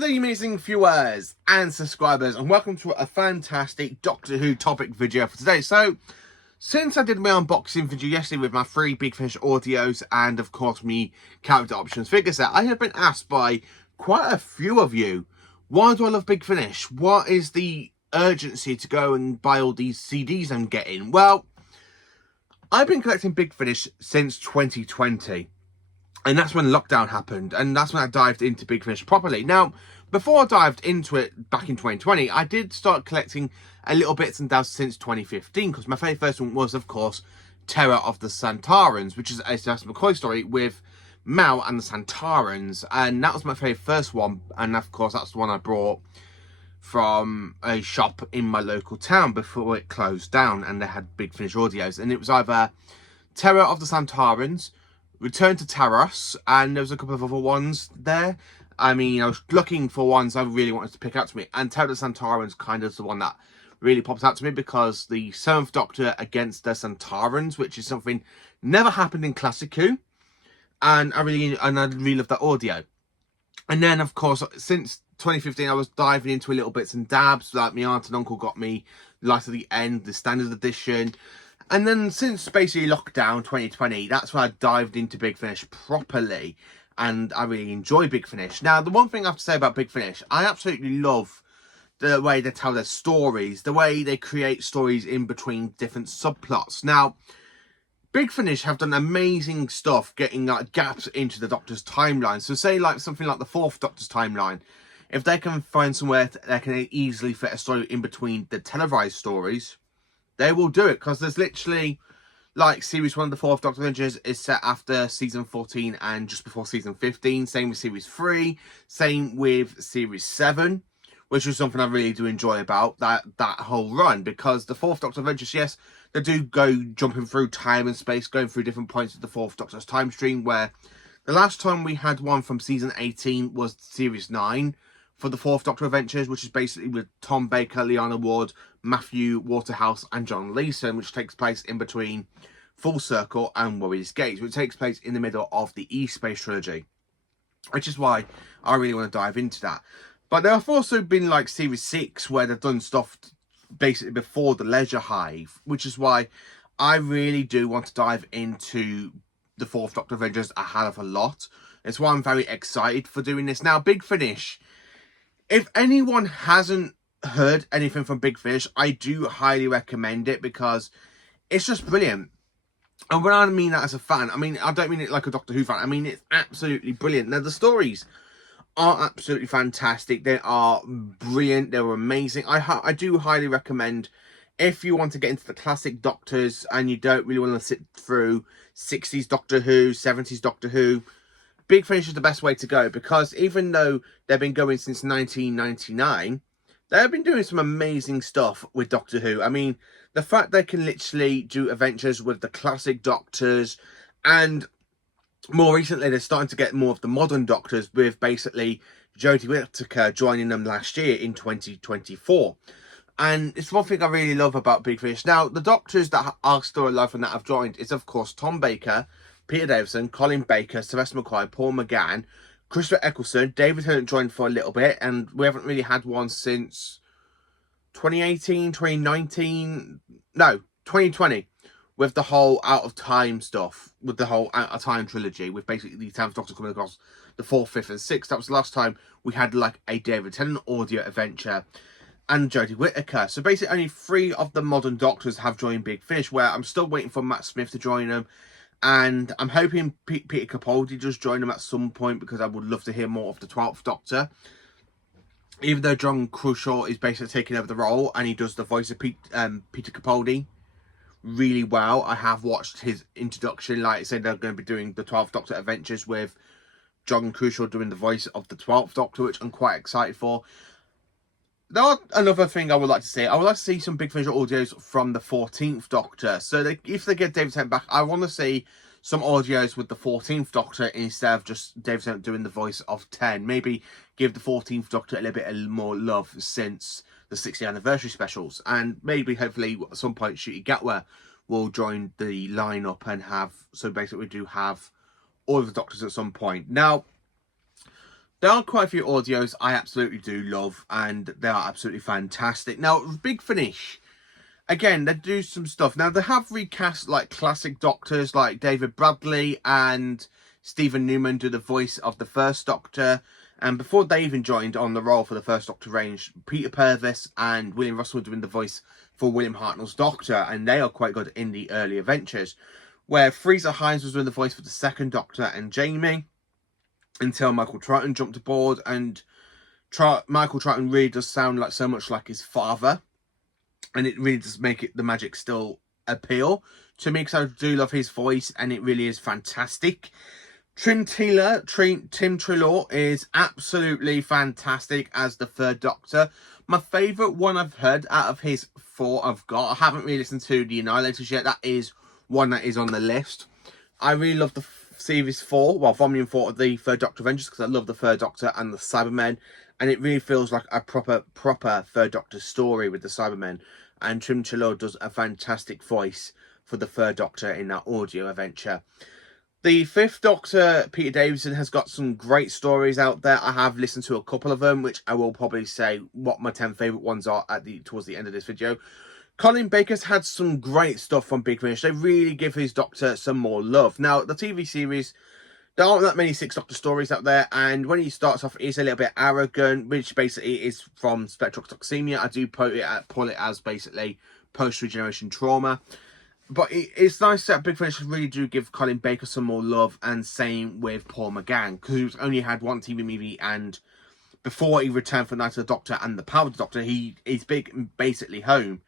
there, you amazing viewers and subscribers, and welcome to a fantastic Doctor Who topic video for today. So, since I did my unboxing video yesterday with my 3 Big Finish audios and, of course, me character options figure set, I have been asked by quite a few of you, why do I love Big Finish? What is the urgency to go and buy all these CDs I'm getting? Well, I've been collecting Big Finish since 2020. And that's when lockdown happened, and that's when I dived into Big Finish properly. Now, before I dived into it back in 2020, I did start collecting a little bits and dabs since 2015, because my very first one was, of course, Terror of the Santarans, which is a Sylvester McCoy story with Mal and the Santarans, and that was my very first one, and of course that's the one I brought from a shop in my local town before it closed down, and they had Big Finish audios, and it was either Terror of the Santarans, Return to Taros, and there was a couple of other ones there. I mean, I was looking for ones I really wanted to pick out to me, and Terror of the Santarans kind of the one that really popped out to me, because the 7th Doctor against the Santarans, which is something never happened in Classic Who, and I really love that audio. And then, of course, since 2015, I was diving into a little bits and dabs, like my aunt and uncle got me Light of the End, the standard edition. And then since basically lockdown 2020, that's when I dived into Big Finish properly, and I really enjoy Big Finish. Now, the one thing I have to say about Big Finish, I absolutely love the way they tell their stories, the way they create stories in between different subplots. Now, Big Finish have done amazing stuff getting like gaps into the Doctor's timeline. So say like something like the 4th Doctor's timeline, if they can find somewhere they can easily fit a story in between the televised stories, they will do it, because there's literally, like, Series 1 of the 4th Doctor Avengers is set after Season 14 and just before Season 15. Same with Series 3. Same with Series 7, which is something I really do enjoy about that whole run, because the 4th Doctor Avengers, yes, they do go jumping through time and space, going through different points of the 4th Doctor's time stream, where the last time we had one from Season 18 was Series 9, for the 4th Doctor Adventures, which is basically with Tom Baker, Liana Ward, Matthew Waterhouse and John Leeson, which takes place in between Full Circle and Warriors Gate, which takes place in the middle of the E-Space trilogy, which is why I really want to dive into that. But there have also been like Series 6 where they've done stuff basically before the Leisure Hive, which is why I really do want to dive into the 4th Doctor Avengers a hell of a lot. It's why I'm very excited for doing this. Now, Big Finish, if anyone hasn't heard anything from Big Finish, I do highly recommend it, because it's just brilliant. And when I mean that as a fan, I mean, I don't mean it like a Doctor Who fan. I mean, it's absolutely brilliant. Now, the stories are absolutely fantastic. They are brilliant. They're amazing. I do highly recommend, if you want to get into the classic Doctors and you don't really want to sit through 60s Doctor Who, 70s Doctor Who, Big Finish is the best way to go, because even though they've been going since 1999, they've been doing some amazing stuff with Doctor Who. I mean, the fact they can literally do adventures with the classic Doctors, and more recently they're starting to get more of the modern Doctors, with basically Jodie Whittaker joining them last year in 2024. And it's one thing I really love about Big Finish. Now, the Doctors that are still alive and that have joined is, of course, Tom Baker, Peter Davison, Colin Baker, Sylvester McCoy, Paul McGann, Christopher Eccleston. David Tennant joined for a little bit, and we haven't really had one since 2018, 2019, no, 2020, with the whole Out of Time stuff, with the whole Out of Time trilogy, with basically the 10th Doctor coming across the 4th, 5th and 6th. That was the last time we had like a David Tennant audio adventure, and Jodie Whittaker. So basically only 3 of the modern Doctors have joined Big Finish, where I'm still waiting for Matt Smith to join them. And I'm hoping Peter Capaldi does join them at some point, because I would love to hear more of the 12th Doctor. Even though John Crusaw is basically taking over the role, and he does the voice of Peter Capaldi really well. I have watched his introduction. Like I said, they're going to be doing the 12th Doctor Adventures with John Crusaw doing the voice of the 12th Doctor, which I'm quite excited for. Another thing I would like to see, I would like to see some Big Finish audios from the 14th Doctor. So if they get David Tennant back, I want to see some audios with the 14th Doctor instead of just David Tennant doing the voice of 10. Maybe give the 14th Doctor a little bit more love since the 60th anniversary specials. And maybe, hopefully, at some point, Ncuti Gatwa will join the lineup and have... So basically, we do have all of the Doctors at some point. Now, There are quite a few audios I absolutely do love, and they are absolutely fantastic. Now, Big Finish, again, they do some stuff. Now, they have recast like classic Doctors like David Bradley and Stephen Newman do the voice of the first Doctor. And before they even joined on the role for the first Doctor range, Peter Purves and William Russell were doing the voice for William Hartnell's Doctor, and they are quite good in the early adventures. Where Fraser Hines was doing the voice for the second Doctor and Jamie, until Michael Triton jumped aboard, and Michael Triton really does sound like so much like his father, and it really does make it the magic still appeal to me, because I do love his voice and it really is fantastic. Tim Treloar is absolutely fantastic as the third Doctor. My favourite one I've heard out of his 4 I've got, I haven't really listened to the Annihilators yet, that is one that is on the list. I really love the series 4, well, volume 4 of the third Doctor Adventures, because I love the third Doctor and the Cybermen, and it really feels like a proper third Doctor story with the Cybermen, and Tim Treloar does a fantastic voice for the third Doctor in that audio adventure. The fifth Doctor, Peter Davison, has got some great stories out there. I have listened to a couple of them, which I will probably say what my 10 favourite ones are towards the end of this video. Colin Baker's had some great stuff from Big Finish. They really give his Doctor some more love. Now, the TV series, there aren't that many Sixth Doctor stories out there, and when he starts off, he's a little bit arrogant, which basically is from spectral toxemia. I do pull it as basically post-regeneration trauma. But it's nice that Big Finish really do give Colin Baker some more love, and same with Paul McGann, because he's only had one TV movie, and before he returned for Night of the Doctor and the Power of the Doctor, his big basically home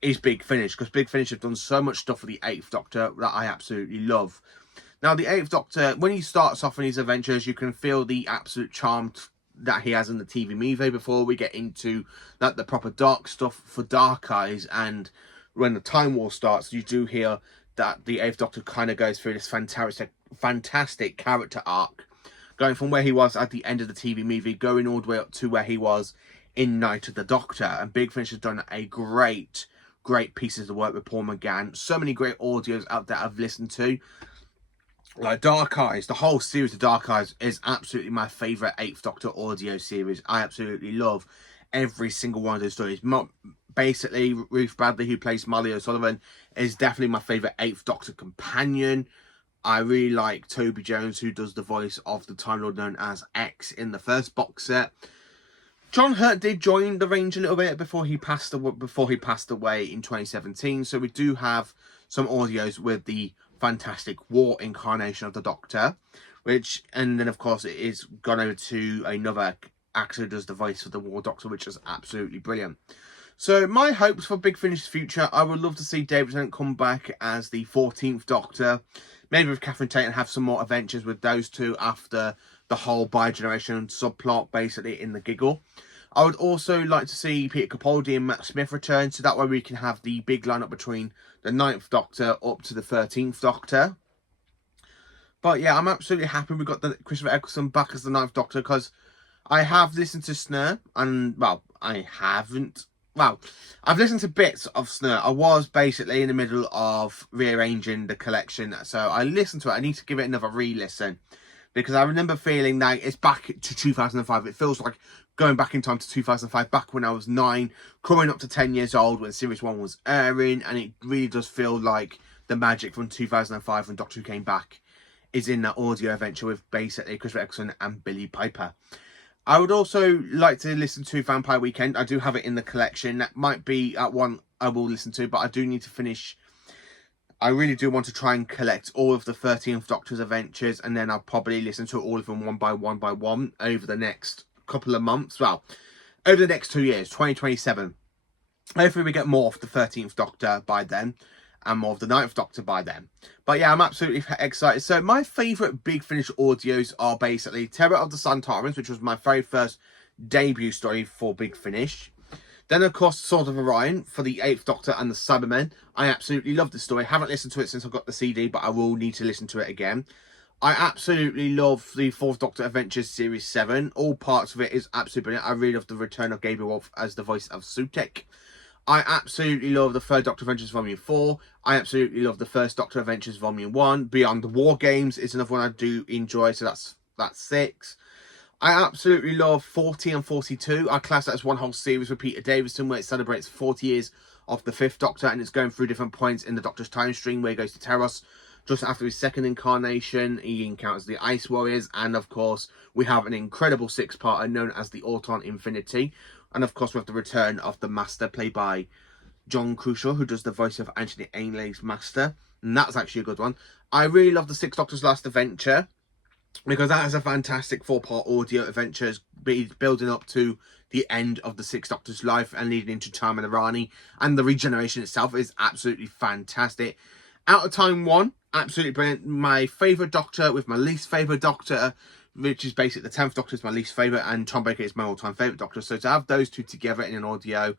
is Big Finish, because Big Finish have done so much stuff for the 8th Doctor that I absolutely love. Now, the 8th Doctor, when he starts off in his adventures, you can feel the absolute charm that he has in the TV movie before we get into like the proper dark stuff for Dark Eyes, and when the Time War starts, you do hear that the 8th Doctor kind of goes through this fantastic character arc, going from where he was at the end of the TV movie, going all the way up to where he was in Night of the Doctor. And Big Finish has done a great pieces of work with Paul McGann. So many great audios out there I've listened to. Like Dark Eyes, the whole series of Dark Eyes is absolutely my favourite 8th Doctor audio series. I absolutely love every single one of those stories. Basically, Ruth Bradley, who plays Molly O'Sullivan, is definitely my favourite 8th Doctor companion. I really like Toby Jones, who does the voice of the Time Lord known as X in the first box set. John Hurt did join the range a little bit before he passed away in 2017. So we do have some audios with the Fantastic War incarnation of the Doctor, and then of course it is gone over to another actor who does the voice of the War Doctor, which is absolutely brilliant. So my hopes for Big Finish's future, I would love to see David Tennant come back as the 14th Doctor. Maybe with Catherine Tate and have some more adventures with those two after the whole bi-generation subplot basically in the giggle. I would also like to see Peter Capaldi and Matt Smith return, so that way we can have the big lineup between the 9th Doctor up to the 13th Doctor. But yeah, I'm absolutely happy we got the Christopher Eccleston back as the 9th Doctor, because I have listened to Snur, and, well, I've listened to bits of Snur. I was basically in the middle of rearranging the collection, so I listened to it. I need to give it another re-listen, because I remember feeling like it's back to 2005. It feels like going back in time to 2005, back when I was 9, coming up to 10 years old when Series 1 was airing, and it really does feel like the magic from 2005 when Doctor Who came back is in that audio adventure with basically Christopher Eccleston and Billie Piper. I would also like to listen to Vampire Weekend. I do have it in the collection. That might be at one I will listen to, but I do need to finish. I really do want to try and collect all of the 13th Doctor's adventures, and then I'll probably listen to all of them one by one over the next couple of months. Well, over the next 2 years, 2027. Hopefully we get more of the 13th Doctor by then, and more of the 9th Doctor by then. But yeah, I'm absolutely excited. So my favourite Big Finish audios are basically Terror of the Santarans, which was my very first debut story for Big Finish. Then, of course, Sword of Orion for the 8th Doctor and the Cybermen. I absolutely love this story. I haven't listened to it since I got the CD, but I will need to listen to it again. I absolutely love the 4th Doctor Adventures Series 7. All parts of it is absolutely brilliant. I really love the return of Gabriel Wolf as the voice of Sutekh. I absolutely love the 3rd Doctor Adventures Volume 4. I absolutely love the 1st Doctor Adventures Volume 1. Beyond the War Games is another one I do enjoy, so that's 6. I absolutely love 40 and 42. I class that as one whole series with Peter Davison, where it celebrates 40 years of the Fifth Doctor, and it's going through different points in the Doctor's time stream, where he goes to Teros. Just after his second incarnation, he encounters the Ice Warriors, and of course, we have an incredible six-parter known as the Auton Infinity. And of course, we have the return of the Master, played by John Crucial, who does the voice of Anthony Ainley's Master. And that's actually a good one. I really love the Six Doctor's Last Adventure, because that is a fantastic 4-part audio adventure, building up to the end of the Sixth Doctor's life and leading into Time and Arani, and the regeneration itself is absolutely fantastic. Out of Time 1, absolutely brilliant. My favourite Doctor with my least favourite Doctor, which is basically the 10th Doctor is my least favourite, and Tom Baker is my all-time favourite Doctor. So to have those two together in an audio,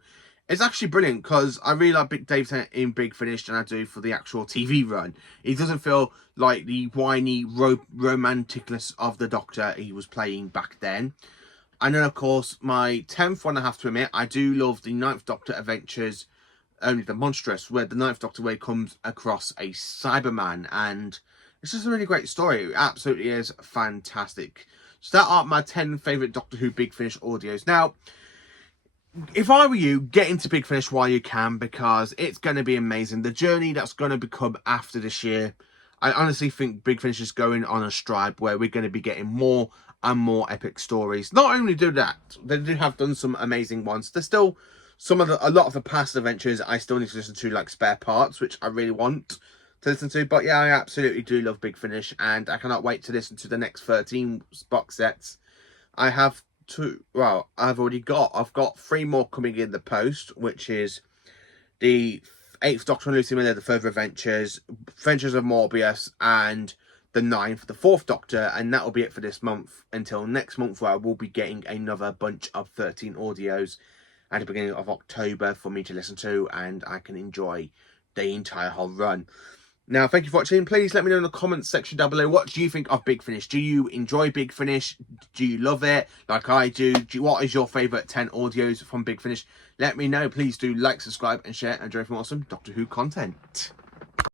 it's actually brilliant, because I really like Big Dave in Big Finish than I do for the actual TV run. He doesn't feel like the whiny romanticness of the Doctor he was playing back then. And then, of course, my 10th one, I have to admit, I do love the 9th Doctor Adventures, Only the Monstrous, where the 9th Doctor way comes across a Cyberman, and it's just a really great story. It absolutely is fantastic. So that are my 10 favourite Doctor Who Big Finish audios. Now, if I were you, get into Big Finish while you can, because it's going to be amazing. The journey that's going to become after this year, I honestly think Big Finish is going on a stride where we're going to be getting more and more epic stories. Not only do that, they do have done some amazing ones. There's still a lot of the past adventures I still need to listen to, like Spare Parts, which I really want to listen to. But yeah, I absolutely do love Big Finish, and I cannot wait to listen to the next 13 box sets. I have I've got 3 more coming in the post, which is the 8th Doctor and Lucy Miller, The Further Adventures, Adventures of Morbius, and the 9th, The 4th Doctor, and that will be it for this month until next month, where I will be getting another bunch of 13 audios at the beginning of October for me to listen to, and I can enjoy the entire whole run. Now, thank you for watching. Please let me know in the comments section down below, what do you think of Big Finish? Do you enjoy Big Finish? Do you love it like I do? What is your favourite 10 audios from Big Finish? Let me know. Please do like, subscribe and share, and enjoy some awesome Doctor Who content.